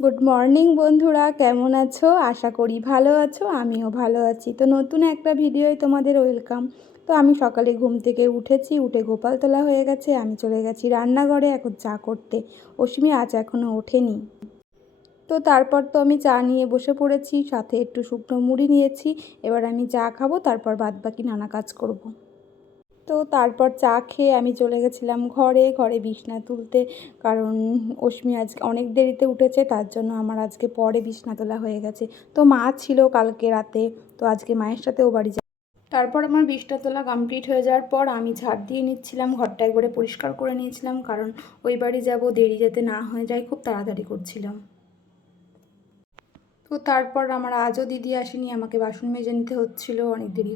Good morning বন্ধুরা, কেমন আছো? আশা করি ভালো আছো, আমিও ভালো আছি। তো নতুন একটা ভিডিওয় তোমাদের ওয়েলকাম। তো আমি সকালে ঘুম থেকে উঠেছি, উঠে গোপাল তোলা হয়ে গেছে, আমি চলে গেছি রান্নাঘরে এখন চা করতে। অশ্মি আজ এখনও ওঠেনি। তো তারপর তো আমি চা নিয়ে বসে পড়েছি, সাথে একটু শুকনো মুড়ি নিয়েছি। এবার আমি চা খাবো, তারপর বাদবাকি নানা কাজ করব। তো তারপর চা খেয়ে আমি চলে গেছিলাম ঘরে বিছনা তুলতে, কারণ অশ্মি আজকে অনেক দেরিতে উঠেছে, তার জন্য আমার আজকে পরে বিছনা তোলা হয়ে গেছে। তো মা ছিল কালকে রাতে, তো আজকে মায়ের সাথেও বাড়ি যাই। তারপর আমার বিছনা তোলা কমপ্লিট হয়ে যাওয়ার পর আমি ঝাড় দিয়ে নিচ্ছিলাম, ঘরটা একবারে পরিষ্কার করে নিয়েছিলাম, কারণ ওই বাড়ি যাব, দেরি যাতে না হয়ে যায়, খুব তাড়াতাড়ি করছিলাম। তো তারপর আমার আজও দিদি আসেনি, আমাকে বাসন মেজে নিতে হচ্ছিলো, অনেক দেরি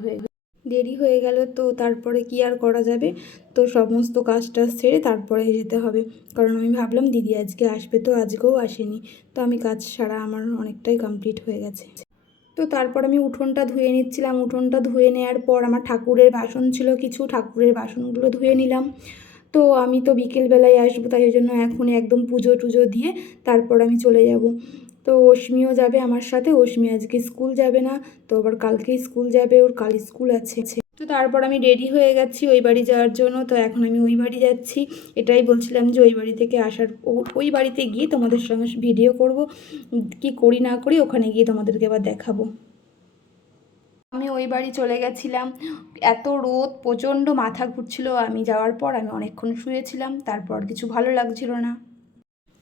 হয়ে গেল। তো তারপরে কি আর করা যাবে, তো সমস্ত কাজ টাজ ছেড়ে তারপরে যেতে হবে, কারণ আমি ভাবলাম দিদি আজকে আসবে, তো আজকেও আসেনি। তো আমি কাজ সারা আমার অনেকটাই কমপ্লিট হয়ে গেছে। তো তারপর আমি উঠোনটা ধুয়ে নিচ্ছিলাম, উঠোনটা ধুয়ে নেওয়ার পর আমার ঠাকুরের বাসন ছিল কিছু, ঠাকুরের বাসনগুলো ধুয়ে নিলাম। তো আমি তো বিকেলবেলায় আসবো, তাই জন্য এখনই একদম পুজো টুজো দিয়ে তারপর আমি চলে যাব। তো অশ্মিও যাবে আমার সাথে, অশ্মি আজকে স্কুল যাবে না, তো আবার কালকেই স্কুল যাবে, ওর কাল স্কুল আছে। তো তারপর আমি রেডি হয়ে গেছি ওই বাড়ি যাওয়ার জন্য। তো এখন আমি ওই বাড়ি যাচ্ছি, এটাই বলছিলাম যে ওই বাড়ি থেকে আসার ওই বাড়িতে গিয়ে তোমাদের সঙ্গে ভিডিও করব, কি করি না করি ওখানে গিয়ে তোমাদেরকে আবার দেখাবো। আমি ওই বাড়ি চলে গেছিলাম, এত রোদ, প্রচণ্ড মাথা ঘুরছিল। আমি যাওয়ার পর আমি অনেকক্ষণ শুয়েছিলাম, তারপর কিছু ভালো লাগছিল না।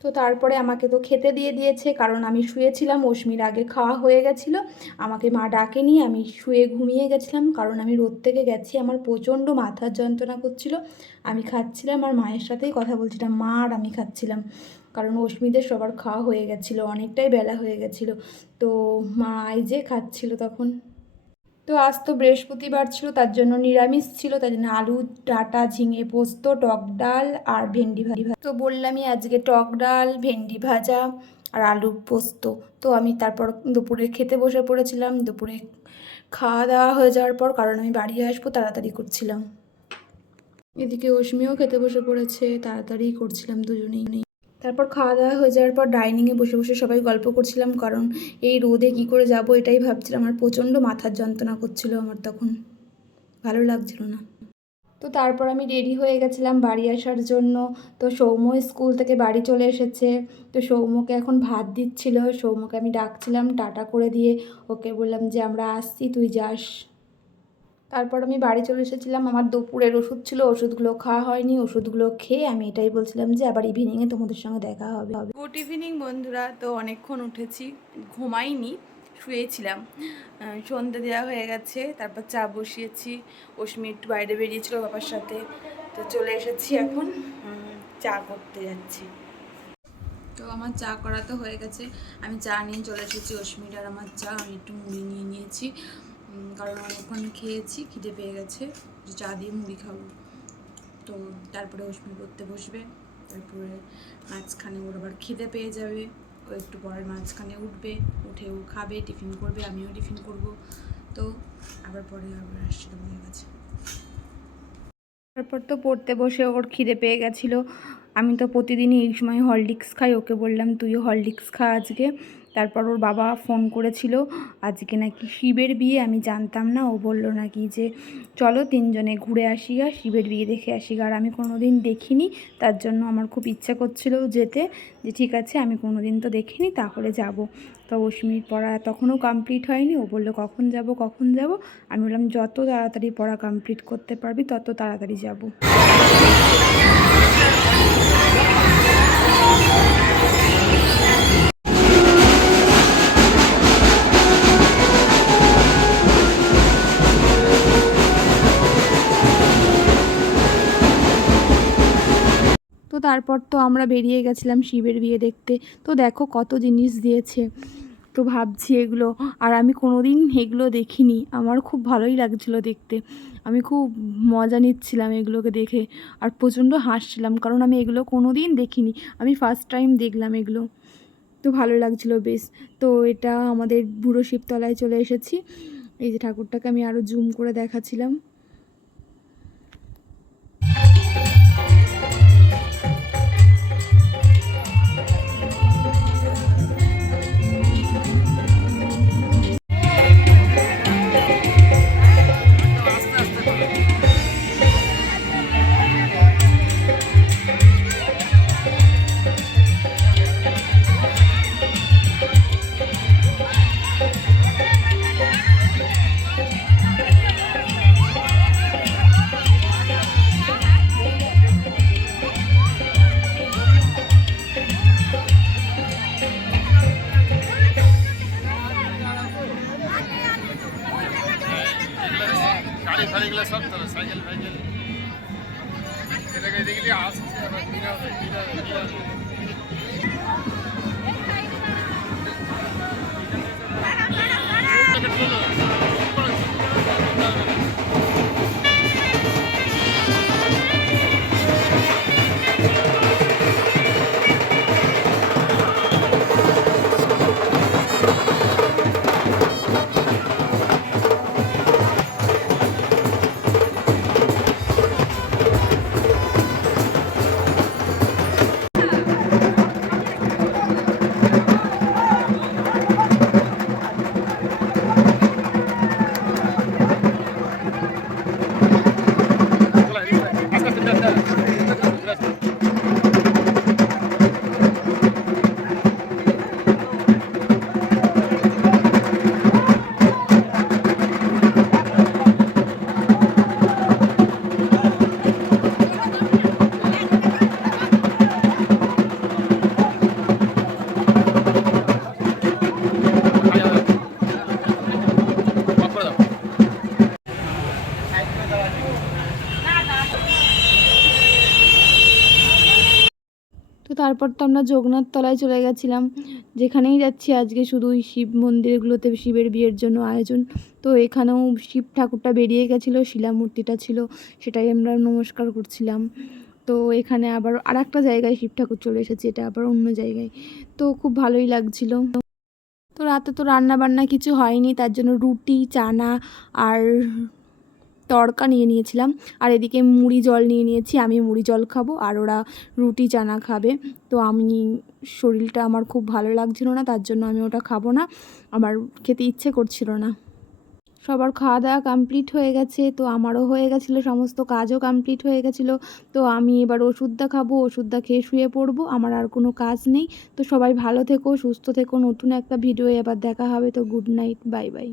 তো তারপরে আমাকে তো খেতে দিয়ে দিয়েছে, কারণ আমি শুয়েছিলাম, অশ্মির আগে খাওয়া হয়ে গেছিলো। আমাকে মা ডাকেনি, আমি শুয়ে ঘুমিয়ে গেছিলাম, কারণ আমি রোদ থেকে গেছি, আমার প্রচণ্ড মাথার যন্ত্রণা করছিল। আমি খাচ্ছিলাম আর মায়ের সাথেই কথা বলছিলাম, মা আর আমি খাচ্ছিলাম, কারণ অশ্মিদের সবার খাওয়া হয়ে গেছিলো, অনেকটাই বেলা হয়ে গেছিলো। তো মা এই যে খাচ্ছিল তখন। তো আজ তো বৃহস্পতিবার ছিল, তার জন্য নিরামিষ ছিল, তাই জন্য আলু ডাঁটা, ঝিঙে পোস্ত, টক ডাল আর ভেন্ডি ভাজা। তো বললামই আজকে টক ডাল, ভেন্ডি ভাজা আর আলু পোস্ত। তো আমি তারপর দুপুরে খেতে বসে পড়েছিলাম। দুপুরে খাওয়া দাওয়া হয়ে যাওয়ার পর, কারণ আমি বাড়ি আসবো, তাড়াতাড়ি করছিলাম। এদিকে অশ্মিও খেতে বসে পড়েছে, তাড়াতাড়ি করছিলাম দুজনেই। তারপর খাওয়া দাওয়া হয়ে যাওয়ার পর ডাইনিংয়ে বসে বসে সবাই গল্প করছিলাম, কারণ এই রোদে কি করে যাব এটাই ভাবছিলাম। আমার প্রচণ্ড মাথার যন্ত্রণা করছিল, আমার তখন ভালো লাগছিল না। তো তারপর আমি রেডি হয়ে গেছিলাম বাড়ি আসার জন্য। তো সৌম্য স্কুল থেকে বাড়ি চলে এসেছে, তো সৌম্যকে এখন ভাত দিচ্ছিল। সৌম্যকে আমি ডাকছিলাম, টাটা করে দিয়ে ওকে বললাম যে আমরা আসছি, তুই যাস। তারপর আমি বাড়ি চলে এসেছিলাম, আমার দুপুরের ওষুধ ছিল, ওষুধগুলো খাওয়া হয়নি। ওষুধগুলো খেয়ে আমি এটাই বলছিলাম যে আবার ইভিনিংয়ে তোমাদের সঙ্গে দেখা হবে। গুড ইভিনিং বন্ধুরা। তো অনেকক্ষণ উঠেছি, ঘুমাইনি, শুয়েছিলাম। সন্ধ্যে দেওয়া হয়ে গেছে, তারপর চা বসিয়েছি। অশ্মি একটু বাইরে বেরিয়েছিল বাবার সাথে, তো চলে এসেছি এখন চা করতে যাচ্ছি। তো আমার চা করা তো হয়ে গেছে, আমি চা নিয়ে চলে এসেছি। অশ্মির আর আমার চা, আমি একটু মুড়ি নিয়ে নিয়েছি, কারণ অনেকক্ষণ খেয়েছি, খিদে পেয়ে গেছে, চা দিয়ে মুড়ি খাবো। তো তারপরে অশ্মি পড়তে বসবে, তারপরে মাঝখানে ওর আবার খিদে পেয়ে যাবে, ও একটু পরের মাঝখানে উঠবে, উঠে ও খাবে, টিফিন করবে, আমিও টিফিন করব। তো আবার পরে আবার আসছি তোমাদের কাছে। তারপর তো পড়তে বসে ওর খিদে পেয়ে গেছিলো। আমি তো প্রতিদিনই এই সময় হরলিক্স খাই, ওকে বললাম তুইও হরলিক্স খা আজকে। তারপর ওর বাবা ফোন করেছিল, আজকে নাকি শিবের বিয়ে, আমি জানতাম না। ও বললো নাকি যে চলো তিনজনে ঘুরে আসি, আর শিবের বিয়ে দেখে আসি। আর আমি কোনো দিন দেখিনি, তার জন্য আমার খুব ইচ্ছা করছিল যেতে, যে ঠিক আছে আমি কোনো দিন তো দেখিনি, তাহলে যাব। তো অশ্মির পড়া তখনও কমপ্লিট হয়নি, ও বললো কখন যাব কখন যাব। আমি বললাম যত তাড়াতাড়ি পড়া কমপ্লিট করতে পারবি তত তাড়াতাড়ি যাব। তো তারপর তো আমরা বেরিয়ে গেছিলাম শিবের বিয়ে দেখতে। তো দেখো কত জিনিস দিয়েছে, তো ভাবছি এগুলো, আর আমি কোনো দিন এগুলো দেখিনি, আমার খুব ভালোই লাগছিলো দেখতে। আমি খুব মজা নিচ্ছিলাম এগুলোকে দেখে, আর প্রচণ্ড হাসছিলাম, কারণ আমি এগুলো কোনো দিন দেখিনি, আমি ফার্স্ট টাইম দেখলাম এগুলো। তো ভালো লাগছিলো বেশ। তো এটা আমাদের বুড়ো শিবতলায় চলে এসেছি। এই যে ঠাকুরটাকে আমি আরও জুম করে দেখাচ্ছিলাম। তো তারপর তো আমরা যোগনাথ তলায় চলে গেছিলাম। যেখানেই যাচ্ছি আজকে শুধু ওই শিব মন্দিরগুলোতে শিবের বিয়ের জন্য আয়োজন। তো এখানেও শিব ঠাকুরটা বেরিয়ে গেছিলো, শিলা মূর্তিটা ছিল, সেটাই আমরা নমস্কার করছিলাম। তো এখানে আবার আর একটা জায়গায় শিব ঠাকুর চলে এসেছে, এটা আবার অন্য জায়গায়। তো খুব ভালোই লাগছিল। তো রাতে তো রান্না বান্না কিছু হয়নি, তার জন্য রুটি, চানা আর তড়কা নিয়ে নিয়েছিলাম। আর এদিকে মুড়ি জল নিয়ে নিয়েছি, আমি মুড়ি জল খাবো আর ওরা রুটি চানা খাবে। তো শরীরটা আমার খুব ভালো লাগছিল না, তার জন্য আমি ওটা খাবো না, আমার খেতে ইচ্ছে করছিল না। সবার খাওয়া দাওয়া কমপ্লিট হয়ে গেছে, তো আমারও হয়ে গেছিলো, সমস্ত কাজও কমপ্লিট হয়ে গেছিলো। তো আমি এবার ওষুধটা খাবো, ওষুধটা খেয়ে শুয়ে পড়বো, আমার আর কোনো কাজ নেই। তো সবাই ভালো থেকো, সুস্থ থেকো, নতুন একটা ভিডিও এবার দেখা হবে। তো গুড নাইট, বাই বাই।